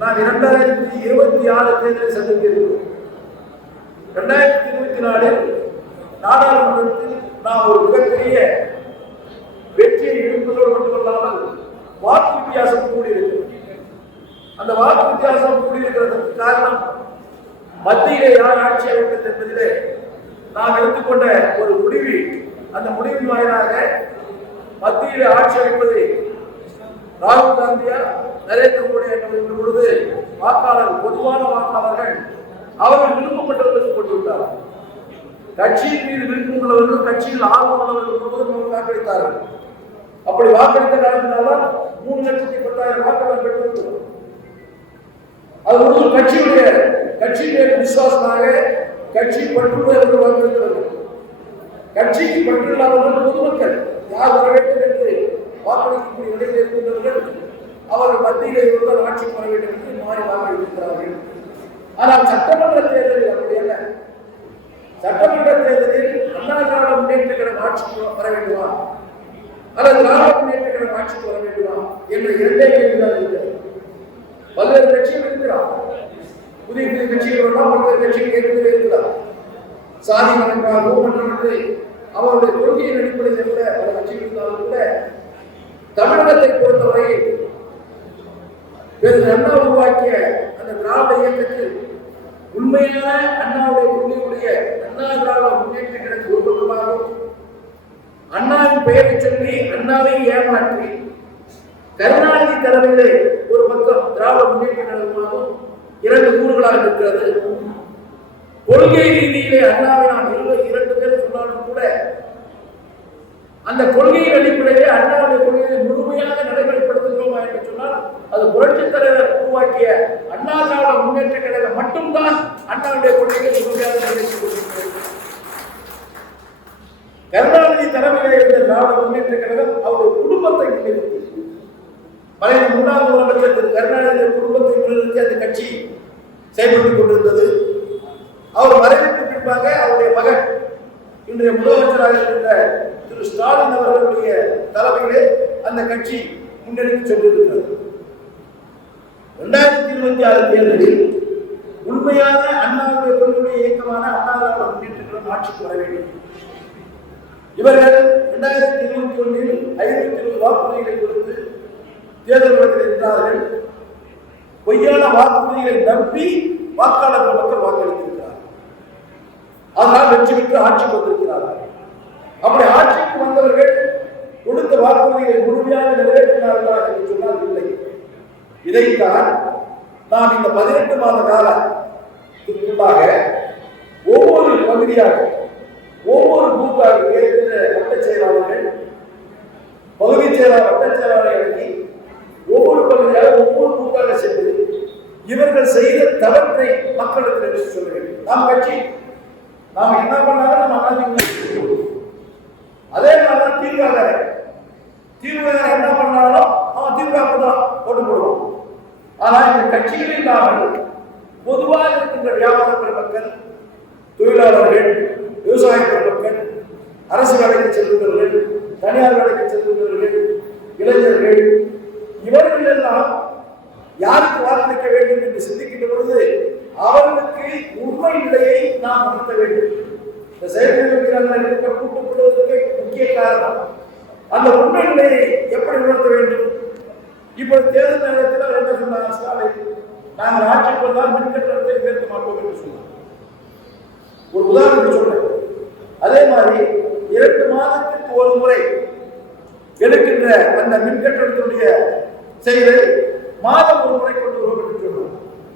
நாம் இரண்டாயிரத்தி இருபத்தி ஆறு தேர்தலை சந்தித்திருக்கிறோம். இரண்டாயிரத்தி இருபத்தி நாலில் நாடாளுமன்றத்தில் நாம் ஒரு மிகப்பெரிய வெற்றியை இழப்பதோடு மட்டுமல்லாமல் வாக்கு வித்தியாசம் கூடியிருக்கிறது. அந்த வாக்கு வித்தியாசம் கூடியிருக்கிறதுக்கு காரணம் மத்தியிலே யார் ஆட்சி அமைப்பது என்பதிலே நாம் எடுத்துக்கொண்ட ஒரு முடிவு. அந்த முடிவின் வாயிலாக மத்தியிலே ஆட்சி அமைப்பது ராகுல் காந்தியா நரேந்திர மோடி என்ற பொழுது வாக்காளர் பொதுவான வாக்காளர்கள் அவர்கள் விருப்பப்பட்டவர்களுக்கு கொண்டுவிட்டார் கட்சியின் மீது விருப்பம் உள்ளவர்கள் கட்சியில் ஆர்வம் உள்ளவர்கள் முழுவதும் அவர்கள் வாக்களித்தார்கள். அப்படி வாக்களித்த காரணத்தினால்தான் மூணு லட்சத்தி பத்தாயிரம் வாக்காளர் பெற்றிருக்கிறோம் அது முழுவதும் கட்சியுடைய கட்சியுடைய விசுவாசமாக கட்சி பற்றுள்ளவர்கள் வாக்களித்தவர்கள். கட்சிக்கு பற்றில்லாதவர்கள் பொதுமக்கள். யார் வர வேண்டும் என்று வாக்களிக்கக்கூடிய நிலையில் இருக்கின்றவர்கள் அவர்கள் மத்தியிலே இருந்தால் ஆட்சி பெற வேண்டும் என்று மாறி வாக்களித்திருக்கிறார்கள். ஆனால் சட்டமன்ற தேர்தலில் அப்படி அல்ல. சட்டமன்ற தேர்தலில் அண்ணா திராவிட முன்னேற்ற கழகம் ஆட்சிக்கு வர வேண்டுமா? அல்லது திராவிட முன்னேற்ற கழகம் ஆட்சிக்கு வர வேண்டுமா? என்ற இரண்டே கேள்விதான் இருக்கிறது பல்வேறு கட்சிகள் இருக்கிறார். புதிய புதிய கட்சிகள் எல்லாம் பல்வேறு கட்சிகள் கேட்கிறது இருக்கிறார். சாதி கணக்காகவும் மற்றவற்றை அவருடைய கொள்கையின் அடிப்படையில் கூட பல கட்சிகள் இருந்தாலும் கூட தமிழகத்தை பொறுத்தவரையில் பெரு அண்ணா உருவாக்கிய அந்த திராவிட இயக்கத்தில் உண்மையான அண்ணாவுடைய உண்மையுடைய அண்ணா திராவிட முன்னேற்ற கழகம் ஒரு பக்கமாகவும் அண்ணாவின் பெயரை சொல்லி அண்ணாவை ஏமாற்றி கருணாநிதி தலைமையிலே ஒரு பக்கம் திராவிட முன்னேற்ற கழகமாகவும் இரண்டு கூறுகளாக இருக்கிறது. கொள்கை ரீதியிலே அண்ணாவை நாம் இரண்டு பேர் சொன்னாலும் கூட அந்த கொள்கையின் அடிப்படையிலே அண்ணாவுடைய கொள்கையை முழுமையாக நடைமுறைப்படுத்துகிறோமா என்று சொன்னால் அது புரட்சித் தலைவர் உருவாக்கிய அண்ணா திராவிட முன்னேற்ற கழகம் மட்டும்தான் அண்ணாவுடைய கொள்கையை முழுமையாக நிறைவேற்றிக் கொண்டிருக்கிறது. கருணாநிதி தலைமையில் இருந்த திராவிட முன்னேற்ற கழகம் அவருடைய குடும்பத்தை முன்னிறுத்தி. மறைந்த முன்னாள் முதலமைச்சர் திரு கருணாநிதி குடும்பத்தை முன்னிறுத்தி அந்த கட்சி செயல்பட்டுக் கொண்டிருந்தது. அவர் மறைவுக்கு பின்பாக அவருடைய மகன் இன்றைய முதலமைச்சராக இருக்கின்ற திரு ஸ்டாலின் அவர்களுடைய தலைமையிலே அந்த கட்சி முன்னெடுத்து சென்றிருக்கிறது. இரண்டாயிரத்தி இருபத்தி ஆறு தேர்தலில் உண்மையான அண்ணாவுடைய கொள்கையுடைய இயக்கமான அண்ணா திராவிட ஆட்சிக்கு வர வேண்டும். இவர்கள் இரண்டாயிரத்தி இருபத்தி ஒன்றில் ஐநூத்தி இருபது வாக்குறுதிகளை கொடுத்து தேர்தல் களத்தில் இருந்தார்கள் பொய்யான வாக்குறுதிகளை நம்பி வாக்காளர்கள் மக்கள் வாக்களித்திருக்கிறார்கள் அதனால் வெற்றி பெற்று ஆட்சிக்கு வந்திருக்கிறார்கள் அப்படி ஆட்சிக்கு வந்தவர்கள் கொடுத்த வாக்குறுதிகளை முழுமையாக நிறைவேற்றினார்களா என்று சொன்னால் இல்லை. இதைத்தான் நாம் இந்த பதினெட்டு மாத காலத்திற்குள்ளாக ஒவ்வொரு பகுதியாக ஒவ்வொரு பூத்தாக வட்ட செயலாளர்கள் பகுதி செயலாளர் வட்ட செயலாளரை அணுகி ஒவ்வொரு பகுதியாக ஒவ்வொரு பூத்தாக சென்று இவர்கள் செய்த தவற்றை மக்களுக்கு எடுத்து சொல்ல வேண்டும் நாம் கட்சி நாம என்ன பண்ணாலும் நம்ம அனாதிக்கு அதே மாதிரி தீர்வாக தீர்வுகளை என்ன பண்ணாலும் அவன் தீர்வாக தான் போட்டு போடுவோம் ஆனா இந்த கட்சிகள் இல்லாமல் பொதுவாக இருக்கின்ற வியாபார பெருமக்கள் தொழிலாளர்கள் விவசாய பெருமக்கள் அரசு வேலைக்கு செல்லுகிறவர்கள் தனியார் வேலைக்கு செல்லுகிறவர்கள் இளைஞர்கள் இவர்கள் எல்லாம் யாருக்கு வாக்களிக்க வேண்டும் என்று சிந்திக்கின்ற பொழுது அவர்களுக்கு உண்மை நிலையை நாம் உணர்த்த வேண்டும். இந்த செயல்கள் வீரர்கள் இருக்க கூட்டப்படுவதற்கு முக்கிய காரணம் அந்த உண்மை நிலையை எப்படி உணர்த்த வேண்டும்? இப்போ தேர்தல் நேரத்தில் அவர் என்ன சொன்னார்? ஸ்டாலின் நாங்கள் ஆட்சிக்கு வந்தால் மின் கட்டணத்தை உயர்த்த மாட்டோம் என்று சொன்னார். ஒரு உதாரணத்துக்கு சொல்றேன். அதே மாதிரி இரண்டு மாதத்திற்கு ஒரு முறை எடுக்கின்ற அந்த மின்கட்டணத்தினுடைய செயலை மாதம் ஒரு முறை கொண்டு வருவோம் என்று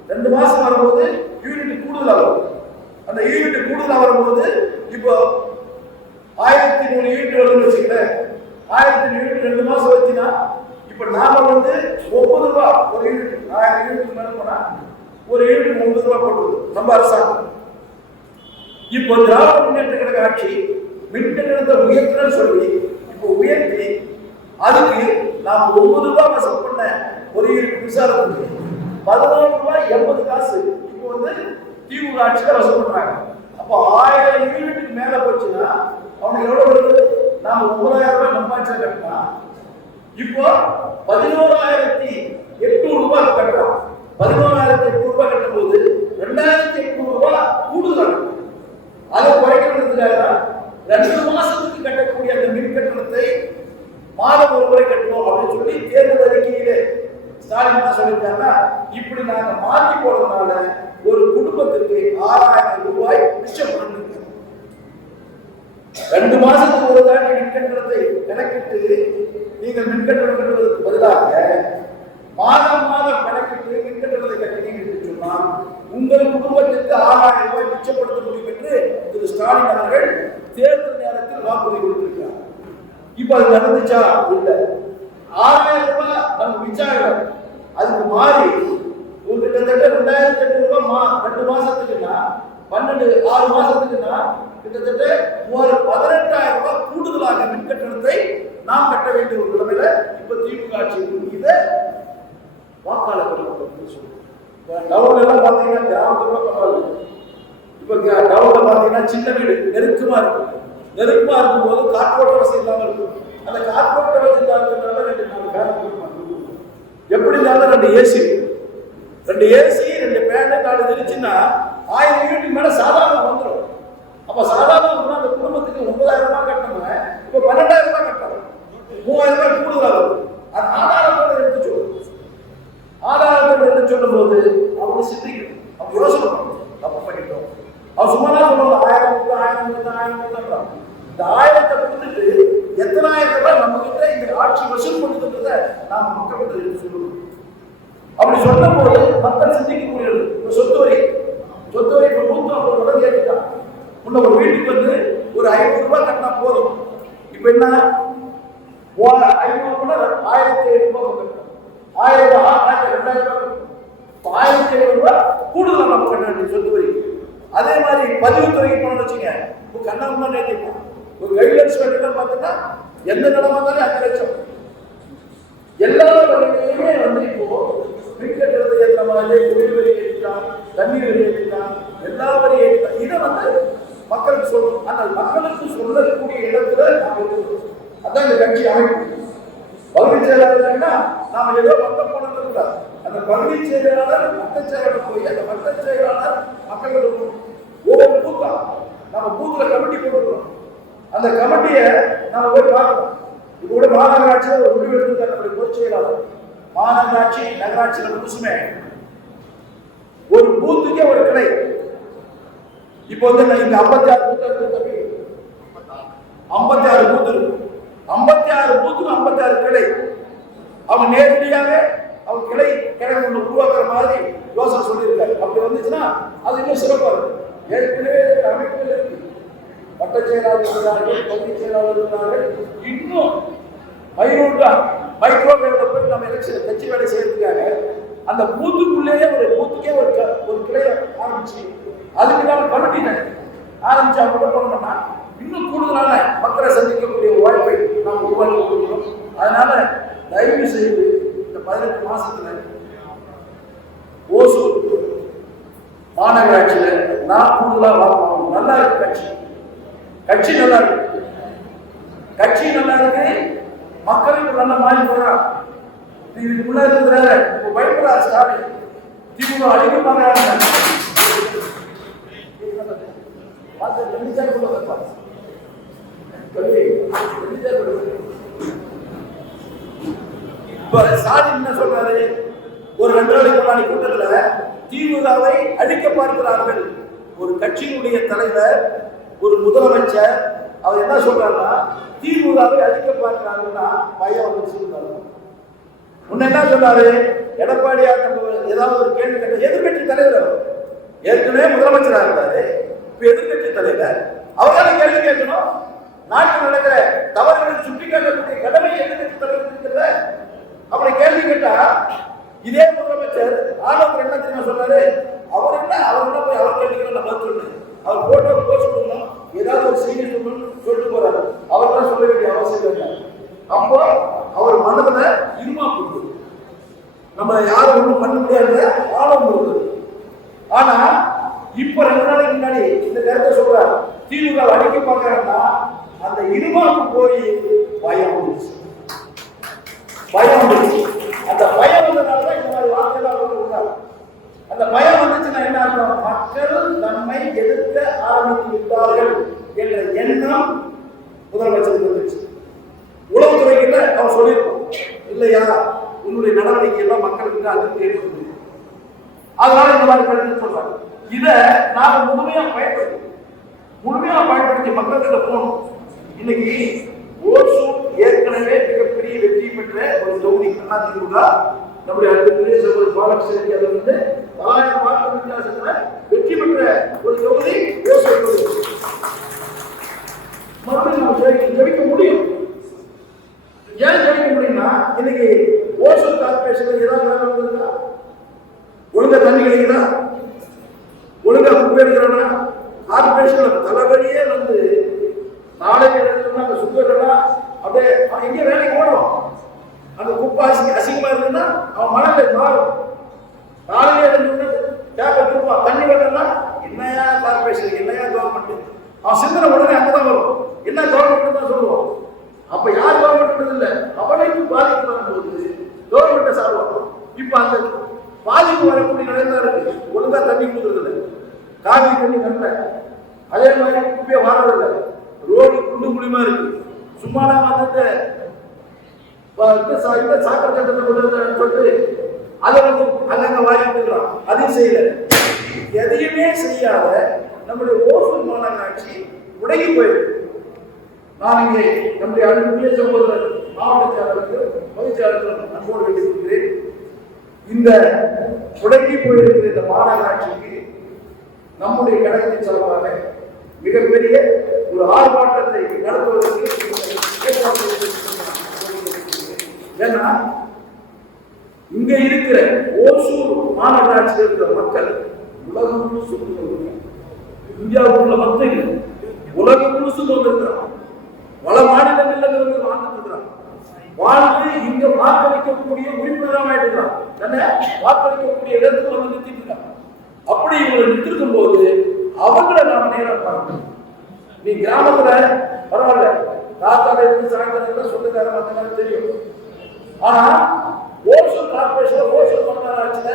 ரெண்டு மாசம் வரும்போது யூனிட் கூடுதலாக வரும் அந்த யூனிட் கூடுதலாக வரும்போது இப்போ ஆயிரத்தி நூறு யூனிட் வருதுன்னு வச்சுக்கிறேன் ஆயிரத்தி நூறு யூனிட் ரெண்டு மாசம் வச்சுன்னா இப்ப நாம வந்து ஒன்பது ரூபா ஒரு யூனிட் ஆயிரம் யூனிட் மேல போனா ஒரு யூனிட் ஒன்பது ரூபா போடுது நம்ம அரசாங்கம். இப்போ திராவிட முன்னேற்ற கழக ஆட்சி மின்கட்டணத்தை கட்டணத்தை சொல்லி இப்போ உயர்த்தி அதுக்கு நாம் ஒன்பது ரூபாய் வசூல் பண்ண ஒரு மின்சாரம் மின்சாரத்துக்கு பதினேழு ரூபாய் எண்பது காசு. இப்போ வந்து திமுக ஆட்சியில் வசூல் பண்றாங்க. அப்போ ஆயிரம் யூனிட்டுக்கு மேல போச்சுன்னா அவங்க எவ்வளவு வருது? நாம ஒன்பதாயிரம் ரூபாய் நம்ம ஆட்சியில் கட்டினா இப்போ பதினோராயிரத்தி எட்நூறு ரூபாய் கட்டணும் பதினோராயிரத்தி எட்நூறு ரூபாய் கட்டும் போது ரெண்டாயிரத்தி எட்நூறு ரூபாய் கூடுதல் அதை குறைக்கிறதுக்காக தான் ரெண்டு மாசத்துக்கு கட்டக்கூடிய அந்த மின் கட்டணத்தை மாதம் ஒரு முறை கட்டணும் அப்படின்னு சொல்லி தேர்தல் அறிக்கையிலே பதினோரு சொல்லியிருக்காங்கன்னா இப்படி நாங்க மாற்றி போடுறதுனால ஒரு குடும்பத்திற்கு ஆறாயிரம் ரூபாய் மிச்சம் பண்ணிருக்கோம் ரெண்டு மாசத்துக்கு ஒரு தாண்டி மின்கட்டணத்தை கணக்கிட்டு நீங்கள் மின்கட்டணம் கட்டுவதற்கு பதிலாக மாதம் மாதம் கணக்கிட்டு மின்கட்டணத்தை கட்டினீங்க சொன்னால் உங்கள் குடும்பத்திற்கு ஆறாயிரம் ரூபாய் மிச்சப்படுத்த முடியும் என்று திரு ஸ்டாலின் அவர்கள் தேர்தல் நேரத்தில் வாக்குறுதி கொடுத்திருக்கிறார். இப்ப அது நடந்துச்சா? இல்லை. ஆறாயிரம் ரூபாய் நம்ம மிச்சம் அதுக்கு மாறி ஒரு கிட்டத்தட்ட ரெண்டாயிரத்தி எட்டு ரூபாய் மா ரெண்டு மாசத்துக்குன்னா பன்னெண்டு ஆறு மாசத்துக்குன்னா கிட்டத்தட்ட ஒரு பதினெட்டாயிரம் ரூபாய் கூடுதலாக மின் கட்டணத்தை நாம் கட்ட வேண்டிய ஒரு நிலைமையில இப்ப திமுக ஆட்சி இருக்கு. இதை வாக்காளர் டவுன்ல எல்லாம் பாத்தீங்கன்னா கிராமத்துல பரவாயில்ல இப்ப டவுன்ல பாத்தீங்கன்னா சின்ன வீடு நெருக்கமா இருக்கும் நெருக்கமா இருக்கும் போது காற்றோட்ட வசதி இல்லாம இருக்கும் அந்த காற்று வசதி இல்லாததுனால ரெண்டு நாலு ஃபேன் எப்படி ரெண்டு ஏசி ரெண்டு ஏசி ரெண்டு ஃபேன் நாலு தெரிச்சுன்னா ஆயிரம் யூனிட் மேல சாதாரண வந்துடும் அப்ப சாதாரண அந்த குடும்பத்துக்கு ஒன்பதாயிரம் ரூபாய் கட்டணும் இப்ப பன்னெண்டாயிரம் ரூபாய் கட்டணும். மூவாயிரம் ரூபாய் கூடுதலாக அது ஆதாரத்தோட எடுத்து சொல்லு ஆதாரத்தோட எடுத்து சொல்லும் போது அவங்க சிந்திக்கணும். அவங்க யோசனை பண்ணணும். தப்பு பண்ணிட்டோம். அவர் சும்மா தான் சொல்லுவாங்க. ஆயிரம் கொடுத்தா, ஆயிரம் கொடுத்தா, ஆயிரம் கொடுத்தான்றான். இந்த ஆயிரத்தை கொடுத்துட்டு எத்தனாயிரம் ரூபாய் நம்ம கிட்ட இந்த ஆட்சி வசூல் பண்ணுறத நாம மக்கள்கிட்ட எடுத்து சொல்லணும். அப்படி சொல்லும் போது மக்கள் சிந்திக்கக்கூடியது இப்ப சொத்து வரி சொத்து வரி இப்ப நூத்தி ஐம்பது ரூபாய் ஏற்றிட்டான் முன்ன ஒரு வீட்டுக்கு வந்து ஒரு ஐநூறு ரூபாய் கட்டினா போதும். இப்போ என்ன? மூவாயிரம் ஐநூறு கூட ஆயிரத்தி ஐநூறுபா கட்டணும். ஆயிரம் ரூபாய் ஆயிரத்தி ரெண்டாயிரம் ரூபாய் ஆயிரத்தி ஐநூறு ரூபாய் கூடுதல் நம்ம கட்ட வேண்டிய சொத்து வரி அதே மாதிரி பதிவுத்துறைக்கு போனோம்னு வச்சுங்க இப்போ கண்ணா நேற்றிப்போம் ஒரு கைட்லைன்ஸ் வேண்டியதான் பார்த்தீங்கன்னா எந்த நிலமா இருந்தாலும் அஞ்சு லட்சம். எல்லா வகையிலுமே வந்து இப்போ மின்கட்டணத்தை ஏற்ற மாதிரி குடிநீர் வரி ஏற்றிட்டான் தண்ணீர் வரி ஏற்றிட்டான் எல்லா வரி ஏற்றிட்டான். இதை வந்து மக்களுக்கு சொல்லணும் ஆனால் மக்களுக்கு சொல்லக்கூடிய இடத்துல அதான் இந்த கட்சி அமைப்பு. பகுதி செயலாளர்னா நாம ஏதோ பக்கம் போனது அந்த பகுதி செயலாளர் வட்ட செயலாளர் போய் அந்த வட்ட செயலாளர் மக்களுக்கு ஒவ்வொரு பூத்தா நம்ம பூத்துல கமிட்டி போட்டுருக்கோம் அந்த கமிட்டியை நாம போய் பார்க்கணும். மாநகராட்சியில் ஒரு முடிவு எடுத்து நம்முடைய பொதுச் செயலாளர். மாநகராட்சி நகராட்சியில் புதுசுமே ஒரு பூத்துக்கே ஒரு கிளை. இப்போ வந்து இங்க ஐம்பத்தி ஆறு பூத்து இருக்கு தம்பி. ஐம்பத்தி ஆறு பூத்து இருக்கு. ஐம்பத்தி ஆறு பூத்துக்கு ஐம்பத்தி ஆறு கிளை. அவங்க நேரடியாக அவங்க கிளை கிளை ஒன்று உருவாக்குற மாதிரி யோசனை சொல்லியிருக்காரு. அப்படி வந்துச்சுன்னா அது இன்னும் சிறப்பாக இருக்கும் ஏற்கனவே அமைப்பில் இருக்கு. வட்ட செயலாளர் இருக்கிறார்கள் பகுதி செயலாளர் இருக்கிறார்கள். இன்னும் மைனூட்டா மைக்ரோவேவ்ல போய் நம்ம எலெக்ஷன் கட்சி வேலை செய்யறதுக்காக அந்த பூத்துக்குள்ளேயே ஒரு பூத்துக்கே ஒரு க- ஒரு கிளைய ஆரம்பிச்சு அதுக்கு நான் கமிட்டி ஆரம்பிச்சு அவங்க என்ன பண்ணணும்னா இன்னும் கூடுதலான மக்களை சந்திக்கக்கூடிய வாய்ப்பை நாம் உருவாக்கி கொடுக்கணும். அதனால தயவு செய்து இந்த பதினெட்டு மாசத்துல ஓசூர் மாநகராட்சியில நான் கூடுதலா வாங்கணும். நல்லா இருக்கு கட்சி. கட்சி நல்லா இருக்கு. கட்சி நல்லா இருக்கு. மக்களுக்கு நல்ல மாறி போறான். இதுக்கு முன்னாடி இருக்கிறாரு. இப்போ பயப்படுறா ஸ்டாலின் திமுக அழிக்க பார்த்து இப்ப ஸ்டாலின் என்ன சொல்றாரு? ஒரு ரெண்டு நாளைக்கு முன்னாடி கூட்டத்தில் திமுகவை அழிக்க பார்க்கிறார்கள். ஒரு கட்சியினுடைய தலைவர் ஒரு முதலமைச்சர் அவர் என்ன சொல்றாருன்னா திமுகவை அழிக்க பார்க்கிறாங்கன்னா பயம் வந்து சொல்றாரு. முன்ன என்ன சொன்னாரு? எடப்பாடியார் நம்ம ஏதாவது ஒரு கேள்வி கேட்ட எதிர்கட்சி தலைவர் அவர். ஏற்கனவே முதலமைச்சராக இருந்தாரு இப்ப எதிர்கட்சி தலைவர். அவரால கேள்வி கேட்கணும். நாட்டில் நடக்கிற தவறுகளை சுட்டிக்காட்டக்கூடிய கடமை எதிர்கட்சி தலைவர் இருக்கிறத அப்படி கேள்வி கேட்டா இதே முதலமைச்சர் ஆலோசனை என்ன தெரியுமா சொன்னாரு? அவர் என்ன அவர் என்ன போய் அவர் கேள்விகள் பதில் சொல்லு அவர் போட்டோ போஸ்ட் பண்ணணும் ஏதாவது ஒரு செய்தி சொல்லிட்டு போறாரு. அவர்லாம் சொல்ல வேண்டிய அவசியம் இல்லை. அப்போ அவர் மனதில் இருமா கொடுக்குது நம்ம யாரும் ஒண்ணும் பண்ண முடியாது ஆழம் கொடுக்குது ஆனா இப்ப ரெண்டு நாளைக்கு முன்னாடி இந்த கருத்தை சொல்றாரு. திமுக அடிக்க பார்க்கறாங்கன்னா அந்த இருமாக்கு போய் பயம் வந்துச்சு பயம் அந்த பயம் இந்த மாதிரி வார்த்தையெல்லாம் அந்த பயம் வந்துச்சுன்னா என்ன அர்த்தம்? மக்கள் நம்மை எதிர்க்க ஆரம்பித்து விட்டார்கள் என்ற எண்ணம் முதலமைச்சருக்கு வந்துச்சு உளவுத்துறைகிட்ட அவன் சொல்லியிருக்கோம் இல்லையா உன்னுடைய நடவடிக்கை எல்லாம் மக்களுக்கு அது தெரியுது அதனால இந்த மாதிரி கருத்து சொல்றாங்க. இதை நாங்க முழுமையா பயன்படுத்தி முழுமையா பயன்படுத்தி மக்கள்கிட்ட போகணும். இன்னைக்கு ஓசூர் ஏற்கனவே மிகப்பெரிய வெற்றி பெற்ற ஒரு தொகுதி அதிமுக நம்முடைய அடுத்த பிரதேச பாலகிருஷ்ணன் அதை வந்து தொள்ளாயிரம் வாக்கு வித்தியாசத்துல வெற்றி பெற்ற ஒரு தொகுதி ஓசூர் தொகுதி மறுபடியும் நம்ம ஜெயிக்க ஜெயிக்க முடியும் ஏன் ஜெயிக்க முடியும்னா இன்னைக்கு ஓசூர் கார்பரேஷன் ஏதாவது வேலை வந்திருக்கா ஒழுங்கா தண்ணி கிடைக்குதா ஒழுங்கா குப்பை எடுக்கிறானா கார்பரேஷன் தலைவலியே வந்து நாளைக்கு எடுத்தோம்னா அந்த சுத்தரெல்லாம் அப்படியே அவன் எங்கே வேலைக்கு ஓடுவான் அந்த குப்பை அசிங்க அசிங்கமா இருந்ததுன்னா அவன் மனநிலை மாறும் நாளைக்கு எடுத்தோம்னா டேப்பை திருப்பான் தண்ணி வரலன்னா என்னையா கார்பரேஷன் என்னையா கவர்மெண்ட் அவன் சிந்தனை உடனே அங்கதான் வரும். என்ன கவர்மெண்ட் தான் சொல்லுவோம். அப்ப யார் கவர்மெண்ட் இல்ல? அவனுக்கு பாதிப்பு வரும்போது கவர்மெண்ட்டை சார்பாகும். இப்ப அந்த பாதிப்பு வரக்கூடிய தான் இருக்கு. ஒழுங்கா தண்ணி கொடுக்குறது காவி தண்ணி வரல அதே மாதிரி குப்பையை வாரதில்ல ரோடு குண்டு குழிமா இருக்கு. சும்மா நான் வந்து சாக்கடை சட்டத்தை கொண்டு சொல்லிட்டு அதை வந்து அங்கங்க வாங்கிட்டு அதையும் செய்யல. எதையுமே செய்யாத நம்முடைய ஓசூர் மாநகராட்சி முடங்கி போயிருக்கு நான் இங்கே நம்முடைய அன்புக்குரிய சகோதரர் மாவட்ட செயலருக்கு பகுதி செயலருக்கு அன்போடு வேண்டியிருக்கிறேன் இந்த முடங்கி போயிருக்கிற இந்த மாநகராட்சிக்கு நம்முடைய கழகத்தின் சார்பாக மிகப்பெரிய ஒரு ஆர்ப்பாட்டத்தை நடத்துவதற்கு ஏன்னா இங்க இருக்கிற ஓசூர் மாநகராட்சியில் இருக்கிற மக்கள் உலகம் முழுசும் இந்தியாவுக்குள்ள மட்டும் இல்லை. உலகம் முழுசும் வந்திருக்கிறான் பல மாநிலங்களில் இருந்து வாழ்ந்துட்டு இருக்கிறான் வாழ்ந்து இங்க வாக்களிக்கக்கூடிய உறுப்பினராக ஆயிடுறான் தானே வாக்களிக்கக்கூடிய இடத்துக்கு வந்து நிறுத்திட்டு இருக்கான் அப்படி இவங்களை நிறுத்திருக்கும் போது அவங்கள நாம நேரம் பார்க்கணும். நீ கிராமத்துல பரவாயில்ல. தாத்தால இருந்து சாயந்தரம் சொந்தக்காரங்க வந்தாலும் தெரியும். ஆனா ஓசூர் கார்பரேஷன் ஓசூர் மண்டலாட்சியில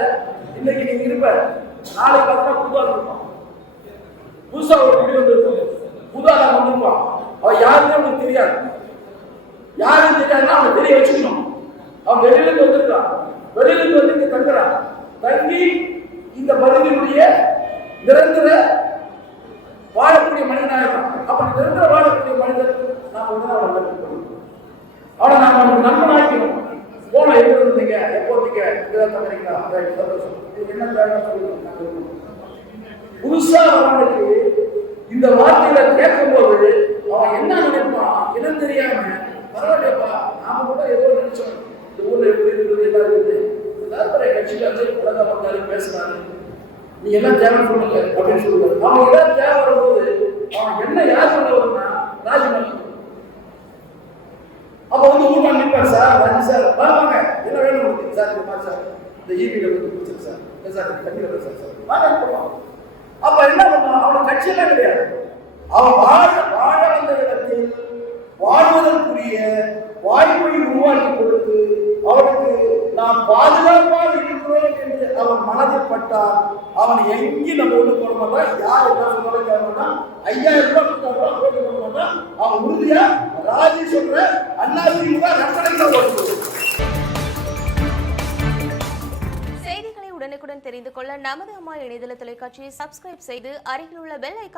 இன்னைக்கு நீங்க இருப்ப. நாளைக்கு பார்த்தா புதுவா இருப்பான் புதுசா ஒரு வீடு வந்திருக்கும். புதுவா வந்திருப்பான் அவன் யாருன்னு அவனுக்கு தெரியாது. யாரும் தெரியாதுன்னா அவனை தெரிய வச்சுக்கணும். அவன் வெளியிலிருந்து வந்திருக்கான். வெளியிலிருந்து வந்து இங்க தங்குறான். தங்கி இந்த பகுதியினுடைய நிரந்தர வாழக்கூடிய மனிதனாக இருக்கான். அப்படி நிரந்தர வாழக்கூடிய மனிதன் நாம வந்து அவனை அவனை நாம அவனுக்கு நண்பனாக்கணும் போன எங்க இருந்தீங்க எப்போ வந்தீங்க? சந்தோஷம். என்ன தேவை புதுசா அவனுக்கு இந்த வார்த்தையில கேட்கும் போது அவன் என்ன நினைப்பான் இனம் தெரியாம பரவாயில்லையப்பா நாம கூட ஏதோ நினைச்சோம் இந்த ஊர்ல எப்படி இருக்குது எல்லாம் இருக்குது ஏதாவது பெரிய கட்சியில இருந்து உலக வந்தாரு பேசுறாரு. நீ எல்லாம் தேவை சொல்லுங்க அப்படின்னு சொல்லுவாரு. அவன் எல்லாம் தேவை வரும்போது அவன் என்ன யார் சொல்ல வரும்னா அப்ப வந்து ஊர்ல நிற்பார் சார் ராஜி சார் வாங்க என்ன வேணும் உங்களுக்கு? சார் இந்த மாதிரி சார் இந்த ஈபியில வந்து கொடுத்துரு சார். இந்த சார் இந்த சார் பேசுறேன் சார் வாங்க போலாம். அப்ப என்ன பண்ணான் அவன் கட்சியெல்லாம் கிடையாது. அவன் வாழ வாழ வந்த இடத்தில் வாழ்வதற்குரிய வாய்ப்பை உருவாக்கி கொடுத்து அவனுக்கு நாம் பாதுகாப்பாக இருக்கிறோம் அவன் மனதில் பட்டால் அவன் எங்கே நம்ம ஒன்று போட மாட்டான் யார் என்ன சொன்னாலும் கேட்க மாட்டான் ஐயாயிரம் ரூபாய் கொடுத்தா கூட ஓட்டு போட மாட்டான் அவன் உறுதியா ராஜி சொல்ற அண்ணா திமுக நற்படைகளை ஓட்டு செய்திகளை உடனுக்குடன் தெரிந்து கொள்ள நமது அம்மா இணையதள தொலைக்காட்சியை சப்ஸ்கிரைப் செய்து அருகில் உள்ள பெல் ஐக்கா